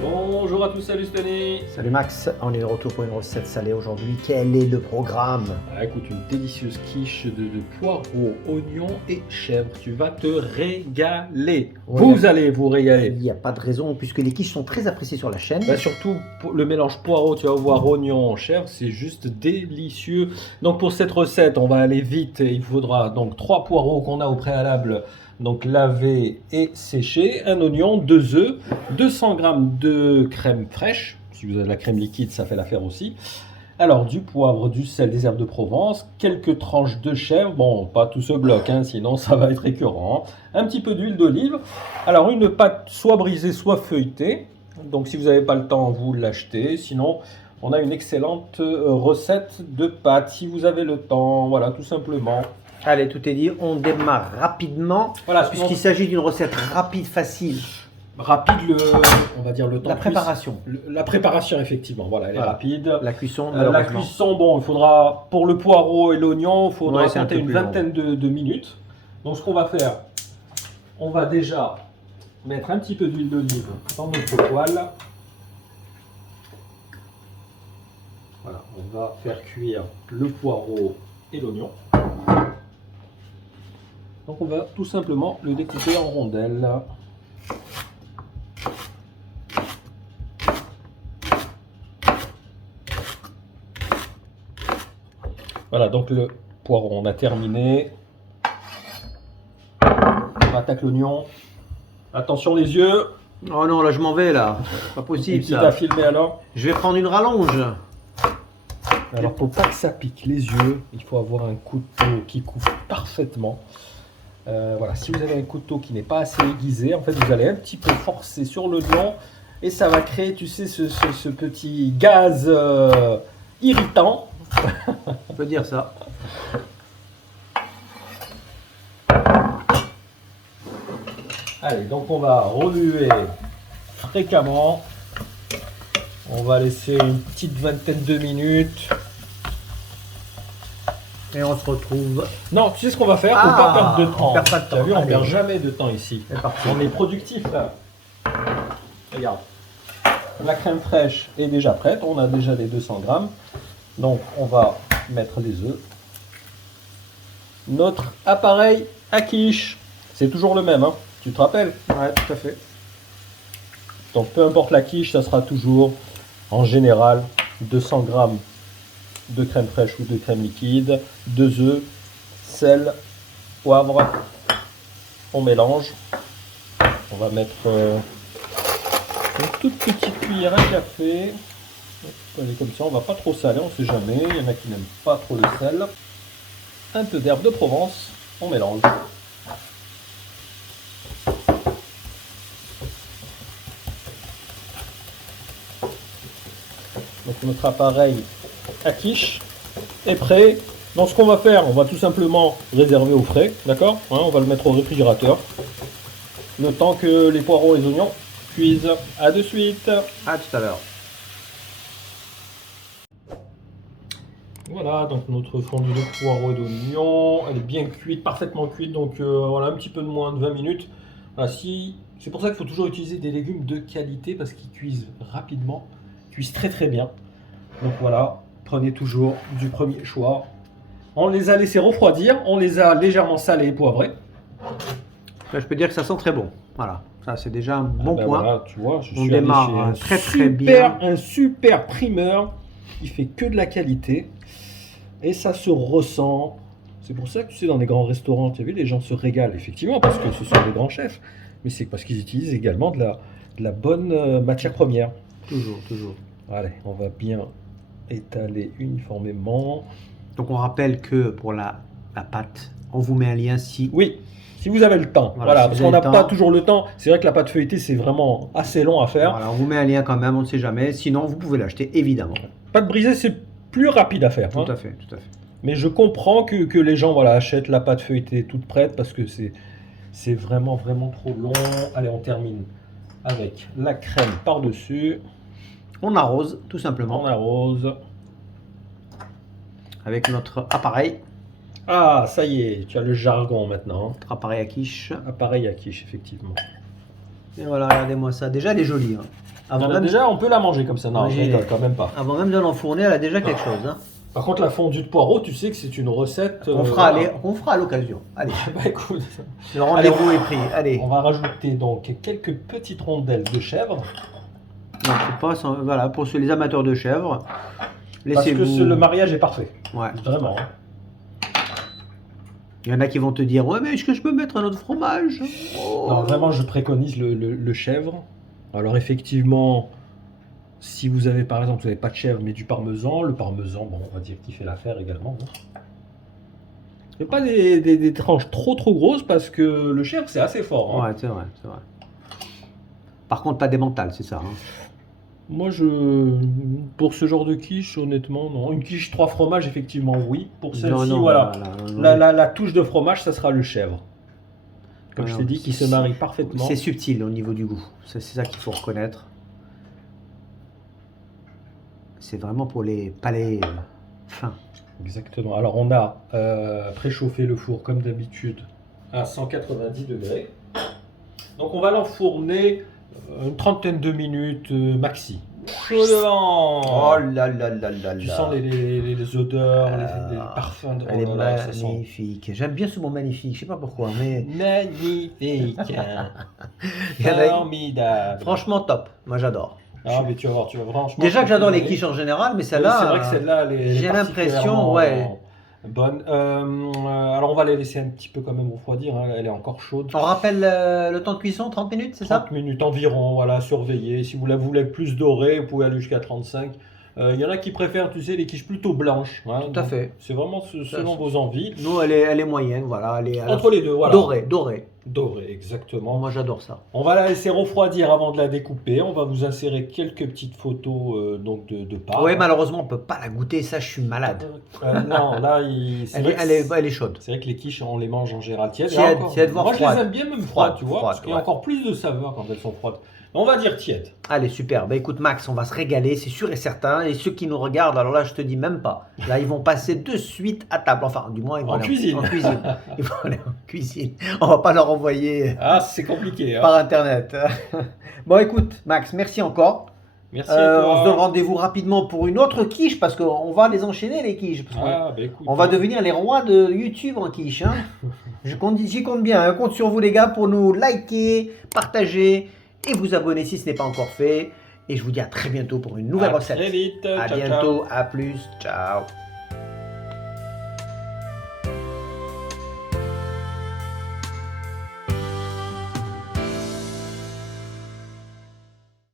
Bonjour à tous, salut Stanley. Salut Max, on est de retour pour une recette salée aujourd'hui. Quel est le programme? Écoute, une délicieuse quiche de poireaux, oignons et chèvre. Tu vas te régaler. Oui, Vous allez vous régaler. Il n'y a pas de raison puisque les quiches sont très appréciées sur la chaîne. Surtout le mélange poireau, tu vas voir oignon, chèvre, c'est juste délicieux. Donc pour cette recette, on va aller vite. Il faudra donc 3 poireaux qu'on a au préalable. Donc laver et sécher, un oignon, 2 œufs, 200 g de crème fraîche. Si vous avez de la crème liquide, ça fait l'affaire aussi. Alors du poivre, du sel, des herbes de Provence, quelques tranches de chèvre. Bon, pas tout ce bloc, hein, sinon ça va être écœurant. Un petit peu d'huile d'olive. Alors une pâte soit brisée, soit feuilletée. Donc si vous n'avez pas le temps, vous l'achetez. Sinon, on a une excellente recette de pâte. Si vous avez le temps, voilà, tout simplement. Allez, tout est dit, on démarre rapidement, Voilà, puisqu'il s'agit d'une recette rapide, facile. Rapide, on va dire le temps. La préparation. La préparation, effectivement, voilà, elle est rapide. La cuisson, La cuisson, bon, il faudra, pour le poireau et l'oignon, il faudra compter une vingtaine de minutes. Donc ce qu'on va faire, on va déjà mettre un petit peu d'huile d'olive dans notre poêle. Voilà, on va faire cuire le poireau et l'oignon. Donc on va tout simplement le découper en rondelles. Voilà, donc le poireau, on a terminé. On attaque l'oignon. Attention les yeux. Oh non, là je m'en vais là. Pas possible ça. Tu t'as filmé alors? Je vais prendre une rallonge. Alors pour pas que ça pique les yeux, il faut avoir un couteau qui coupe parfaitement. Voilà, si vous avez un couteau qui n'est pas assez aiguisé, en fait vous allez un petit peu forcer sur l'oignon et ça va créer, tu sais, ce petit gaz irritant. On peut dire ça. Allez, donc on va remuer fréquemment. On va laisser une petite vingtaine de minutes. Et on se retrouve. Non, tu sais ce qu'on va faire? Faut pas perdre de temps. On perd pas de temps. T'as vu, on perd jamais de temps ici. Parti. On est productif là. Regarde. La crème fraîche est déjà prête. On a déjà les 200 g. Donc on va mettre les œufs. Notre appareil à quiche. C'est toujours le même, hein. Tu te rappelles? Ouais, tout à fait. Donc peu importe la quiche, ça sera toujours en général 200 g de crème fraîche ou de crème liquide, 2 œufs, sel, poivre. On mélange. On va mettre une toute petite cuillère à café. Elle est comme ça, on va pas trop saler, on ne sait jamais. Il y en a qui n'aiment pas trop le sel. Un peu d'herbe de Provence. On mélange. Donc notre appareil à quiche est prêt. Donc ce qu'on va faire, on va tout simplement réserver au frais, d'accord, hein, on va le mettre au réfrigérateur. Le temps que les poireaux et les oignons cuisent. À de suite. À tout à l'heure. Voilà, donc notre fondue de poireaux et d'oignons, elle est bien cuite, parfaitement cuite, donc voilà, un petit peu de moins de 20 minutes. Voilà, c'est pour ça qu'il faut toujours utiliser des légumes de qualité parce qu'ils cuisent rapidement, cuisent très très bien. Donc voilà, prenez toujours du premier choix. On les a laissés refroidir, on les a légèrement salés et poivrés. Là, je peux dire que ça sent très bon. Voilà, ça c'est déjà un bon point. Voilà, tu vois, on démarre très bien. Un super primeur qui fait que de la qualité et ça se ressent. C'est pour ça que tu sais, dans les grands restaurants, tu as vu, les gens se régalent effectivement parce que ce sont des grands chefs, mais c'est parce qu'ils utilisent également de la bonne matière première. Toujours, toujours. Allez, on va bien étaler uniformément. Donc on rappelle que pour la pâte, on vous met un lien si... Oui, si vous avez le temps. Voilà, si parce qu'on n'a pas toujours le temps. C'est vrai que la pâte feuilletée, c'est vraiment assez long à faire. Voilà, on vous met un lien quand même, on ne sait jamais. Sinon, vous pouvez l'acheter, évidemment. Pâte brisée, c'est plus rapide à faire. Tout à fait, tout à fait. Mais je comprends que les gens achètent la pâte feuilletée toute prête parce que c'est vraiment trop long. Allez, on termine avec la crème par-dessus. On arrose, tout simplement. On arrose. Avec notre appareil. Ah, ça y est, tu as le jargon maintenant. Notre appareil à quiche. Appareil à quiche, effectivement. Et voilà, regardez-moi ça. Déjà, elle est jolie. Hein. Avant Non, même, déjà, on peut la manger comme ça. Non, Ouais, je j'ai- rigole quand même pas. avant même de l'enfourner, elle a déjà quelque chose. Hein. Par contre, la fondue de poireaux, tu sais que c'est une recette. On fera, voilà. on fera à l'occasion. Allez, Bah écoute, le rendez-vous est pris. Allez. on va rajouter donc quelques petites rondelles de chèvre. Donc, faut pas voilà, pour les amateurs de chèvre, Parce que laissez-vous. le mariage est parfait. Ouais. Vraiment. Hein. Il y en a qui vont te dire, ouais, mais est-ce que je peux mettre un autre fromage? Oh. Non, vraiment, je préconise le chèvre. Alors, effectivement, si vous avez par exemple, vous n'avez pas de chèvre mais du parmesan, le parmesan, bon, on va dire qu'il fait l'affaire également. Hein. Mais pas des tranches trop grosses parce que le chèvre, c'est assez fort. Hein. Ouais, c'est vrai, c'est vrai. Par contre, pas des mentales, c'est ça. Hein. Moi, pour ce genre de quiche, honnêtement, non. Une quiche 3 fromages, effectivement, oui. Pour celle-ci, voilà. La touche de fromage, ça sera le chèvre. Comme je t'ai dit, qui se marie parfaitement. C'est subtil au niveau du goût. C'est ça qu'il faut reconnaître. C'est vraiment pour les palais fins. Exactement. Alors, on a préchauffé le four, comme d'habitude, à 190 degrés. Donc, on va l'enfourner une trentaine de minutes maxi. Chaudement. Oh là là là là Tu là. sens les odeurs, les parfums. Elle est oh là là, ça sent magnifique. J'aime bien ce mot magnifique. Je sais pas pourquoi, mais magnifique. Il y en a- Formidable. franchement top. Moi j'adore. Ah, mais tu vas voir, franchement. Déjà que j'adore les quiches. quiches en général, mais Oui, celle-là. c'est vrai que celle-là, j'ai l'impression, ouais. Bonne. Alors, on va les laisser un petit peu quand même refroidir. Hein. Elle est encore chaude. On rappelle le temps de cuisson, 30 minutes, c'est ça? 30 minutes environ, voilà, surveillez. Si vous la voulez plus dorée, vous pouvez aller jusqu'à 35. Il y en a qui préfèrent, tu sais, les quiches plutôt blanches. Hein. Tout à fait. C'est vraiment selon vos envies. Nous, elle est moyenne, voilà. Elle est Entre les deux, voilà. dorée. Dorée, exactement. Moi j'adore ça. On va la laisser refroidir avant de la découper. On va vous insérer quelques petites photos donc de part. Ouais, malheureusement, on peut pas la goûter, ça, je suis malade. Non, là, Elle est chaude. c'est vrai que les quiches, on les mange en général tièdes. Tièdes, Et encore, tièdes, voire moi, je les froides. aime bien même froides, tu vois, Froides, parce qu'il y a ouais. encore plus de saveur quand elles sont froides. On va dire tièdes. Allez, super. Bah écoute, Max, on va se régaler, c'est sûr et certain. Et ceux qui nous regardent, alors là, je te dis même pas. Là, ils vont passer de suite à table. Enfin, du moins, ils vont En aller cuisine. En cuisine. Ils vont aller en cuisine. On va pas leur envoyer Ah, c'est compliqué. Hein. par Internet. Bon, écoute, Max, merci encore. Merci à toi. On se donne rendez-vous rapidement pour une autre quiche parce qu'on va les enchaîner, les quiches. Parce Ah, bah écoute. on va devenir les rois de YouTube en quiche. Hein. J'y compte bien. Je compte sur vous, les gars, pour nous liker, partager et vous abonner si ce n'est pas encore fait. Et je vous dis à très bientôt pour une nouvelle À recette. très vite. À Ciao, ciao. bientôt, à plus, ciao.